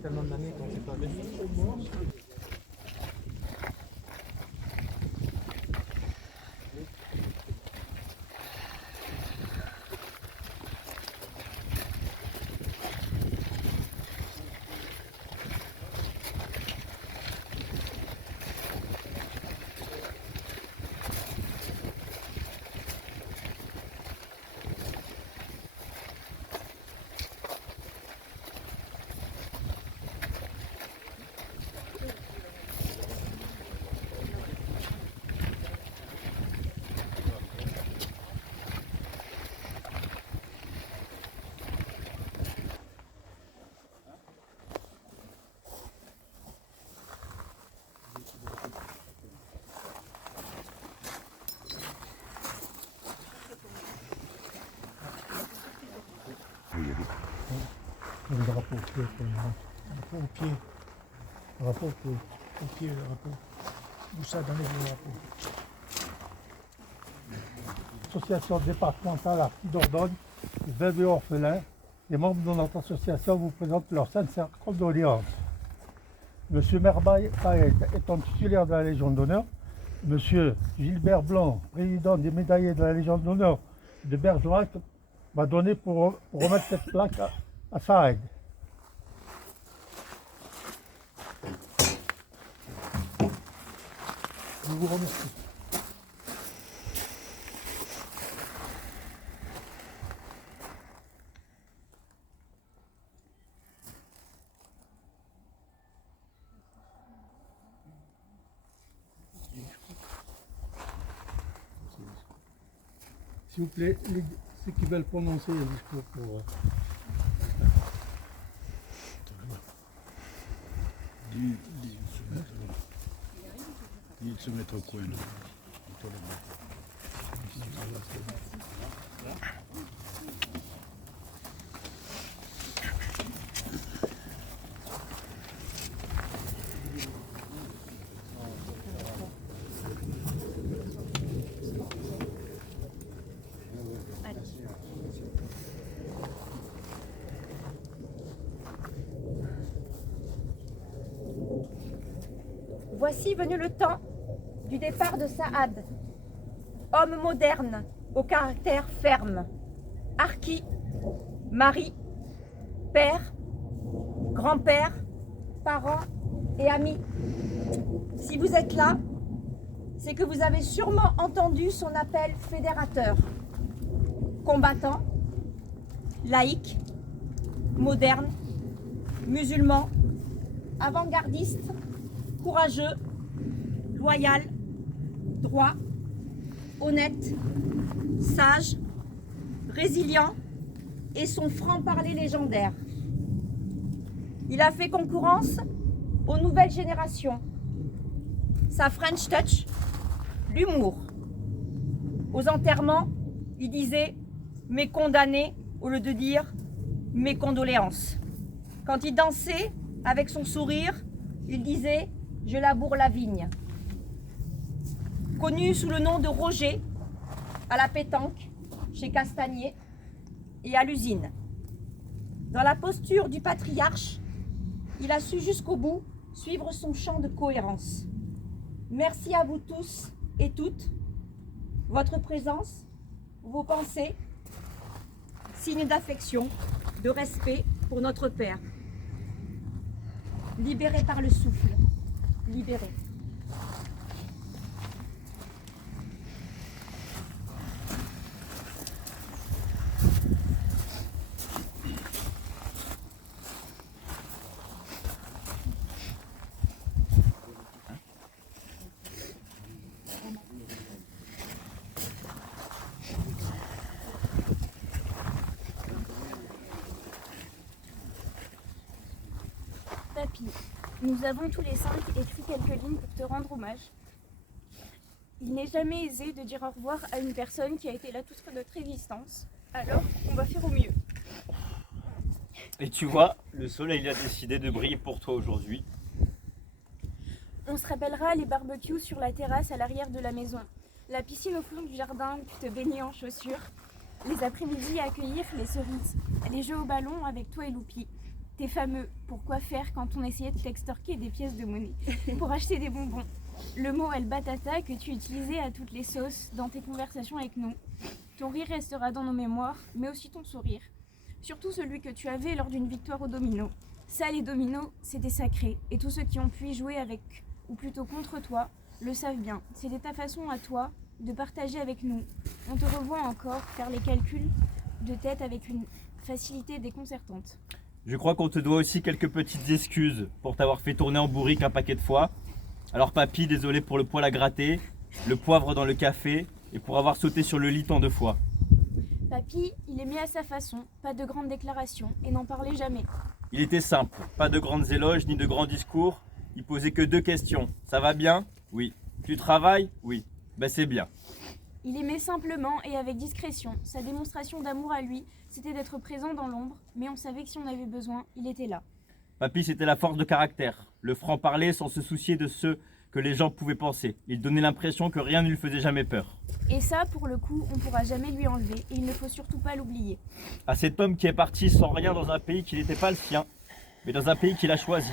tellement d'années qu'on ne s'est pas vu. Le drapeau au pied, pour le moment. Le drapeau au pied. Le drapeau au pied. Au pied, le drapeau. Boussade, enlève le drapeau. Association départementale Arti d'Ordogne, veuves et orphelins, les membres de notre association vous présentent leurs sincères condoléances. Monsieur Merbaille étant titulaire de la Légion d'honneur, Monsieur Gilbert Blanc, président des médaillés de la Légion d'honneur de Bergerac, m'a donné pour remettre cette plaque à Saïd. Je vous remercie. S'il vous plaît, ceux qui veulent prononcer le discours pour... Dis de se mettre au coin là. Voici venu le temps du départ de Saad, homme moderne au caractère ferme, harki, mari, père, grand-père, parents et amis. Si vous êtes là, c'est que vous avez sûrement entendu son appel fédérateur. Combattant, laïque, moderne, musulman, avant-gardiste, courageux, loyal, droit, honnête, sage, résilient et son franc-parler légendaire. Il a fait concurrence aux nouvelles générations. Sa French touch, l'humour. Aux enterrements, il disait « mes condamnés » au lieu de dire « mes condoléances ». Quand il dansait avec son sourire, il disait « je laboure la vigne ». Connu sous le nom de Roger, à la pétanque, chez Castagnier et à l'usine. Dans la posture du patriarche, il a su jusqu'au bout suivre son champ de cohérence. Merci à vous tous et toutes. Votre présence, vos pensées, signe d'affection, de respect pour notre Père. Libéré par le souffle. Libéré. Papy, nous avons tous les 5 écrit quelques lignes pour te rendre hommage. Il n'est jamais aisé de dire au revoir à une personne qui a été là toute notre existence. Alors, on va faire au mieux. Et tu vois, le soleil a décidé de briller pour toi aujourd'hui. On se rappellera les barbecues sur la terrasse à l'arrière de la maison, la piscine au fond du jardin où tu te baignais en chaussures, les après-midi à accueillir les cerises, les jeux au ballon avec toi et Loupi, Tes fameux « pourquoi faire » quand on essayait de t'extorquer des pièces de monnaie pour acheter des bonbons. Le mot El Batata que tu utilisais à toutes les sauces dans tes conversations avec nous. Ton rire restera dans nos mémoires, mais aussi ton sourire. Surtout celui que tu avais lors d'une victoire au domino. Ça, les dominos, c'était sacré. Et tous ceux qui ont pu y jouer avec, ou plutôt contre toi, le savent bien. C'était ta façon à toi de partager avec nous. On te revoit encore faire les calculs de tête avec une facilité déconcertante. Je crois qu'on te doit aussi quelques petites excuses pour t'avoir fait tourner en bourrique un paquet de fois. Alors papy, désolé pour le poil à gratter, le poivre dans le café et pour avoir sauté sur le lit tant de fois. Papy, il aimait à sa façon, pas de grandes déclarations et n'en parlait jamais. Il était simple, pas de grandes éloges ni de grands discours. Il posait que 2 questions. Ça va bien? Oui. Tu travailles? Oui. Ben c'est bien. Il aimait simplement et avec discrétion. Sa démonstration d'amour à lui, c'était d'être présent dans l'ombre, mais on savait que si on avait besoin, il était là. Papy, c'était la force de caractère, le franc-parler sans se soucier de ce que les gens pouvaient penser. Il donnait l'impression que rien ne lui faisait jamais peur. Et ça, pour le coup, on ne pourra jamais lui enlever, et il ne faut surtout pas l'oublier. À cet homme qui est parti sans rien dans un pays qui n'était pas le sien, mais dans un pays qu'il a choisi.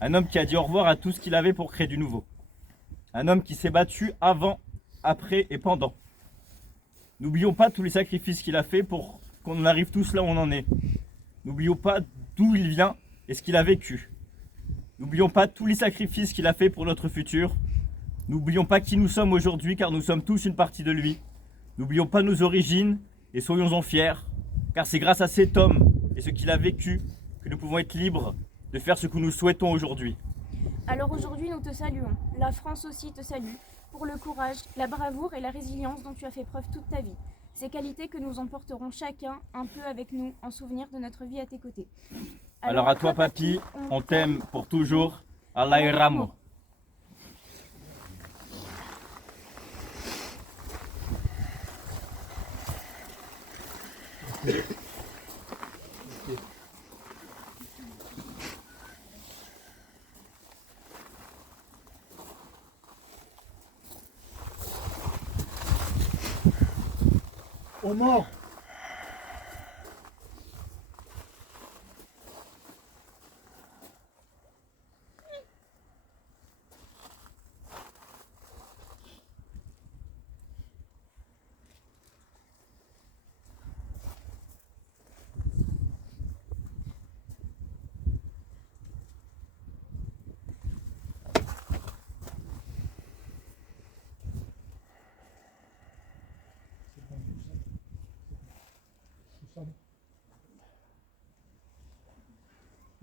Un homme qui a dit au revoir à tout ce qu'il avait pour créer du nouveau. Un homme qui s'est battu avant, après et pendant. N'oublions pas tous les sacrifices qu'il a fait pour qu'on en arrive tous là où on en est. N'oublions pas d'où il vient et ce qu'il a vécu. N'oublions pas tous les sacrifices qu'il a fait pour notre futur. N'oublions pas qui nous sommes aujourd'hui car nous sommes tous une partie de lui. N'oublions pas nos origines et soyons-en fiers car c'est grâce à cet homme et ce qu'il a vécu que nous pouvons être libres de faire ce que nous souhaitons aujourd'hui. Alors aujourd'hui, nous te saluons. La France aussi te salue pour le courage, la bravoure et la résilience dont tu as fait preuve toute ta vie. Ces qualités que nous emporterons chacun un peu avec nous en souvenir de notre vie à tes côtés. Alors à toi papy, on t'aime pour toujours. Allah Ramo. Aux morts.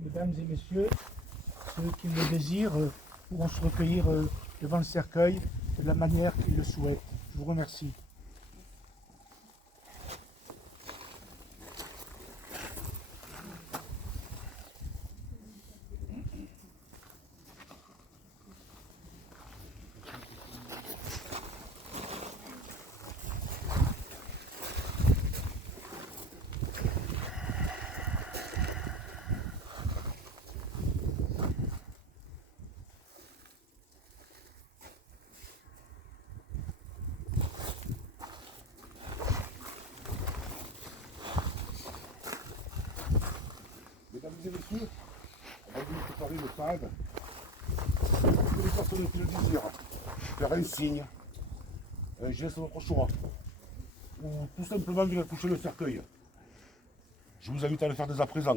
Mesdames et messieurs, ceux qui le désirent pourront se recueillir devant le cercueil de la manière qu'ils le souhaitent. Je vous remercie. Mesdames et messieurs, on va vous préparer le fade. Toutes les personnes qui le désirent, faire un signe, un geste de votre choix, ou tout simplement venir toucher le cercueil. Je vous invite à le faire dès à présent.